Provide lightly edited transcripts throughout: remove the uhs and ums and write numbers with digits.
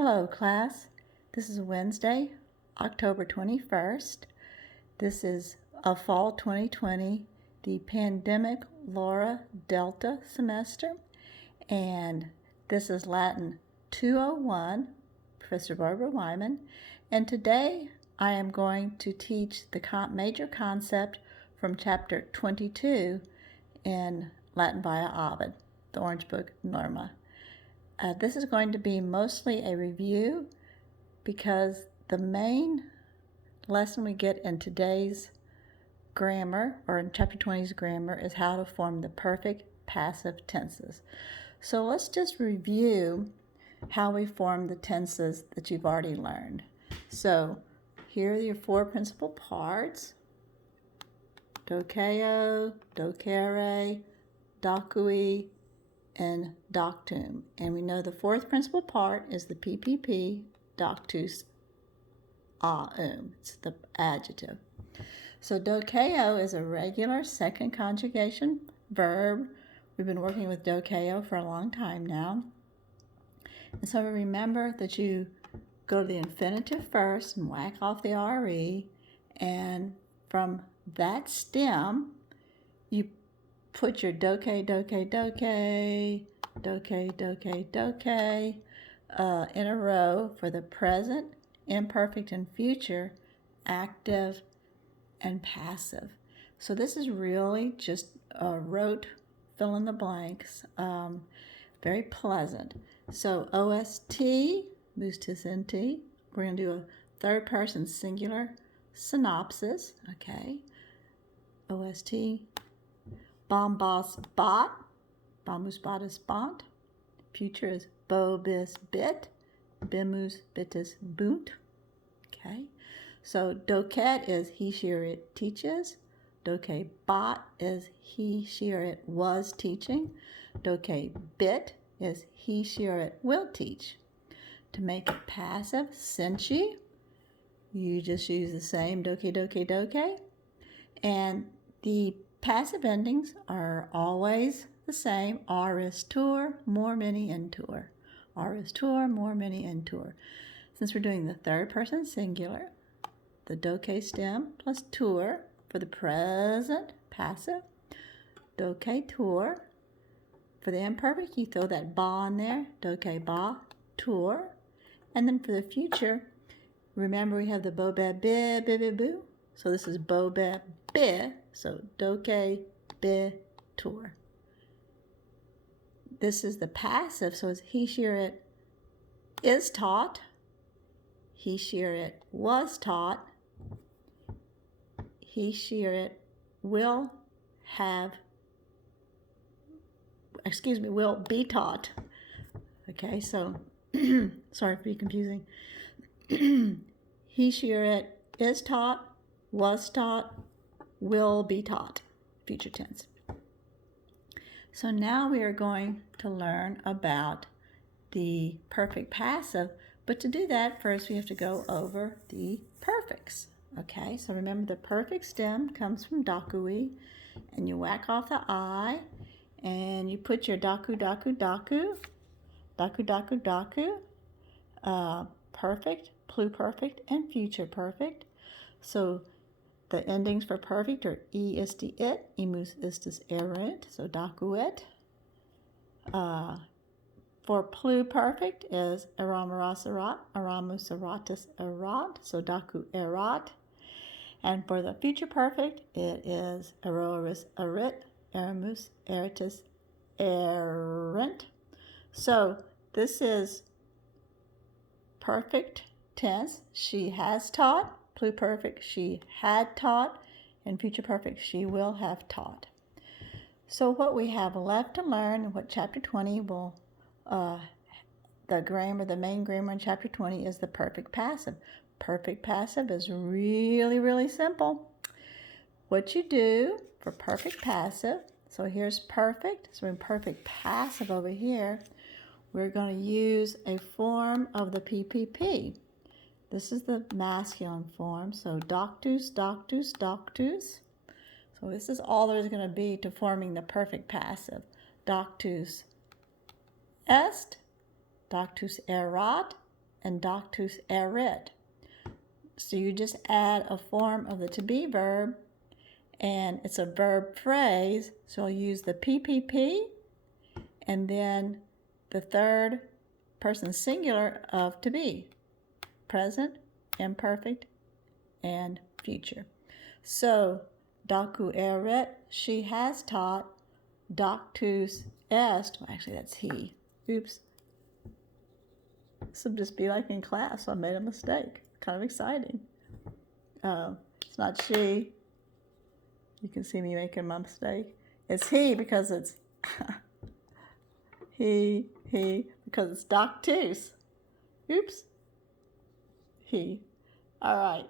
Hello, class. This is Wednesday, October 21st. This is a fall 2020, the pandemic Laura Delta semester, and this is Latin 201, Professor Barbara Wyman, and today I am going to teach the major concept from chapter 22 in Latin via Ovid, the Orange Book Norma. This is going to be mostly a review because the main lesson we get in today's grammar, or in chapter 20's grammar, is how to form the perfect passive tenses. So let's just review how we form the tenses that you've already learned. So here are your four principal parts: dokeo, dokere, dokui, and doctum. And we know the fourth principal part is the PPP, doctus aum. It's the adjective. So dokeo is a regular second conjugation verb. We've been working with dokeo for a long time now. And so remember that you go to the infinitive first and whack off the RE, and from that stem, you put your doke, doke, doke, doke, doke, doke in a row for the present, imperfect, and future, active, and passive. So this is really just rote fill in the blanks, very pleasant. So OST, boostis NT, we're going to do a third person singular synopsis, okay? OST. Bombos bot, bombus botus bont. Future is bobis bit, bimus bitus boot. Okay, so doket is he, she, or it teaches. Doke bot is he, she, or it was teaching. Doke bit is he, she, or it will teach. To make it passive, senshi, you just use the same doke, doke, doke. And the passive endings are always the same. Aristur, more, many, intur. Aristur, more, many, intur. Since we're doing the third person singular, the doke stem plus tur for the present passive. Doke tur. For the imperfect, you throw that ba in there. Doke ba, tur. And then for the future, remember we have the bo, be, bi, bi, bi, boo. So this is bo, be, bi. So doke, be, tur. This is the passive, so it's he, she, or it is taught. He, she, or it was taught. He, she, or it will be taught. Okay, so sorry for being confusing. He, she, or it is taught, was taught, will be taught, future tense. So now we are going to learn about the perfect passive, but to do that, first we have to go over the perfects. Okay, so remember the perfect stem comes from dokui, and you whack off the I, and you put your doku, doku, doku, doku, doku, doku, perfect, pluperfect, and future perfect. So the endings for perfect are e isti it, imus istis erunt, so dokuit. For pluperfect is erameras erat, eramus eratus erat, so doku erat. And for the future perfect, it is eroris erit, eramus eritus erent. So this is perfect tense, she has taught. Pluperfect, she had taught. And future perfect, she will have taught. So what we have left to learn, and what chapter 20 will, the main grammar in chapter 20 is the perfect passive. Perfect passive is really, really simple. What you do for perfect passive, so here's perfect, so in perfect passive over here, we're going to use a form of the PPP. This is the masculine form, so doctus, doctus, doctus. So this is all there's going to be to forming the perfect passive. Doctus est, doctus erat, and doctus erit. So you just add a form of the to be verb, and it's a verb phrase, so I'll use the PPP and then the third person singular of to be, present, imperfect, and future. So, docu erit, she has taught, doctus est, well, actually that's he. Oops. This will just be like in class, so I made a mistake. Kind of exciting. It's not she. You can see me making my mistake. It's he because it's he, because it's doctus. Oops. He. All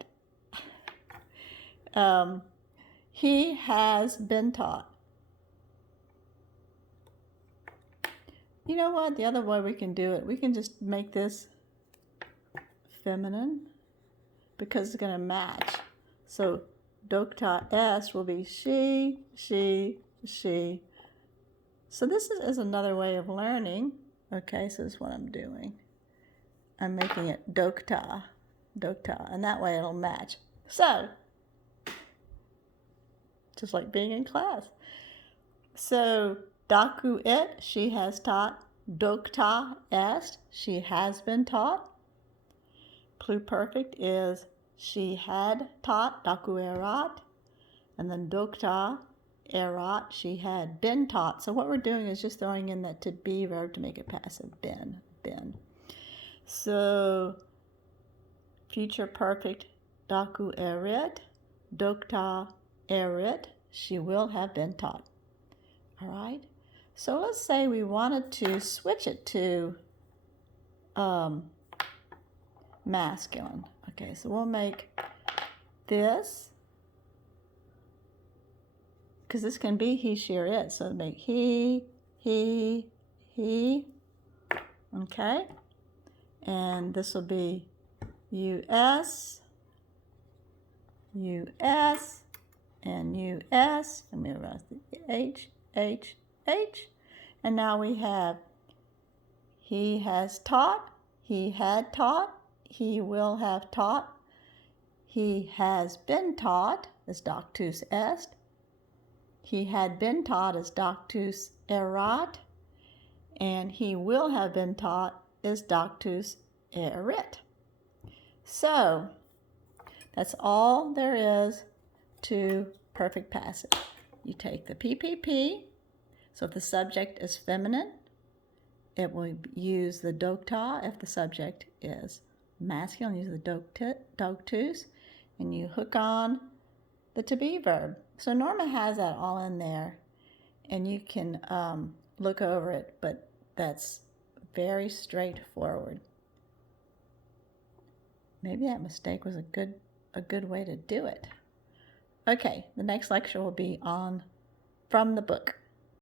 right. He has been taught. You know what? The other way we can do it, we can just make this feminine because it's going to match. So docta est will be she. So this is another way of learning. Okay, so this is what I'm doing. I'm making it docta, and that way it'll match. So, just like being in class. So, docu it, she has taught. Docta est, she has been taught. Pluperfect is she had taught, docu erat. And then docta erat, she had been taught. So what we're doing is just throwing in that to be verb to make it passive, been. So, future perfect, docu erit, docta erit, she will have been taught. All right? So let's say we wanted to switch it to masculine. Okay, so we'll make this, because this can be he, she, or it. So make he. Okay? And this will be US, and US, and we have the H. And now we have he has taught, he had taught, he will have taught, he has been taught is doctus est, he had been taught is doctus erat, and he will have been taught is doctus erit. So that's all there is to perfect passive. You take the PPP, so if the subject is feminine, it will use the docta. If the subject is masculine, use the doctus, and you hook on the to be verb. So Norma has that all in there, and you can look over it, but that's very straightforward. Maybe that mistake was a good way to do it. Okay, the next lecture will be on from the book.